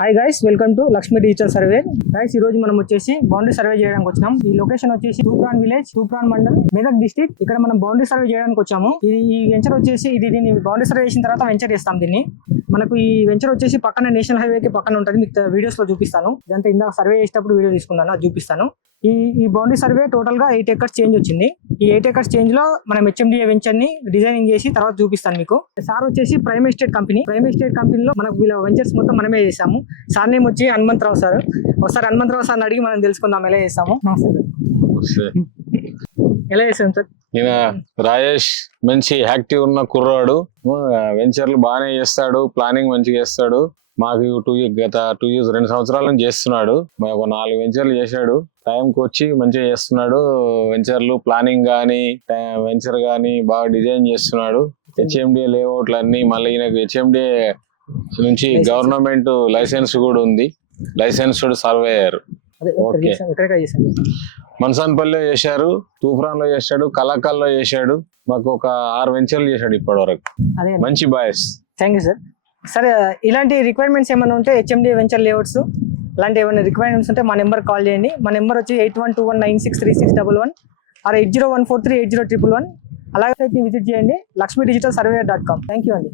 Hi guys, welcome to Lakshmi digital survey. Guys, ఈ రోజు మనం వచ్చేసి బౌండరీ సర్వే చేయడానికి వచ్చినాం. ఈ లొకేషన్ వచ్చేసి తూప్రాన్ విలేజ్, తూప్రాన్ మండల్, మెదక్ డిస్ట్రిక్ట్. ఇక్కడ మనం బౌండరీ సర్వే చేయడానికి వచ్చాము. ఈ వెంచర్ వచ్చేసి దీన్ని బౌండరీ సర్వే చేసిన తర్వాత వెంచర్ చేస్తాం. దీన్ని మనకు ఈ వెంచర్ వచ్చేసి పక్కన నేషనల్ హైవే కి పక్కన ఉంటుంది. మీకు వీడియోస్ లో చూపిస్తాను. ఇదంతా ఇందాక సర్వే చేసేటప్పుడు వీడియో తీసుకున్నాను, అది చూపిస్తాను. ఈ బౌండరీ సర్వే టోటల్ గా 8 acres చేంజ్ వచ్చింది. ఈ 8 acres చేంజ్ లో మనం HMDA వెంచర్ ని డిజైనింగ్ చేసి తర్వాత చూపిస్తాను మీకు. సార్ వచ్చేసి ప్రైమ్ ఎస్టేట్ కంపెనీలో మనకు వీళ్ళ వెంచర్స్ మొత్తం మనమే చేసాము. సార్ నేమ్ వచ్చి హనుమంతరావు సార్. ఒకసారి హనుమంతరావు సార్ అడిగి మనం తెలుసుకుందాం ఎలా చేస్తాము. ఎలా చేసాం సార్? ఈయన రాజేష్ మంచి యాక్టివ్ ఉన్న కుర్రాడు, వెంచర్లు బాగానే చేస్తాడు, ప్లానింగ్ మంచిగా చేస్తాడు. మాకు గత 2 years 2 సంవత్సరాల నుంచి చేస్తున్నాడు. ఒక 4 వెంచర్లు చేశాడు. టైంకి వచ్చి మంచిగా చేస్తున్నాడు. వెంచర్లు ప్లానింగ్ గానీ వెంచర్ గానీ బాగా డిజైన్ చేస్తున్నాడు. HMDA లేఅవుట్లు అన్ని, మళ్ళీ ఈయనకు HMDA నుంచి గవర్నమెంట్ లైసెన్స్ కూడా ఉంది. Licensed surveyor. ఓకే, మన్సాన్పల్లిలో చేశారు, తూప్రాన్ లో చేశాడు, కలాకల్లో చేశాడు. మాకు ఒక 6 వెంచర్లు చేశాడు ఇప్పటి వరకు. మంచి బాయ్స్. Thank you sir. సరే, ఇలాంటి రిక్వైర్మెంట్స్ ఏమైనా ఉంటే HMDA వెంచర్ లేఅవుట్స్ ఇలాంటి ఏమైనా రిక్వైర్మెంట్స్ ఉంటే మా నెంబర్ కాల్ చేయండి. మా నెంబర్ వచ్చి 8121963611 ఆర్ 8014380111. అలాగే విజిట్ చేయండి, lakshmidigitalsurveyor.com. థ్యాంక్ యూ అండి.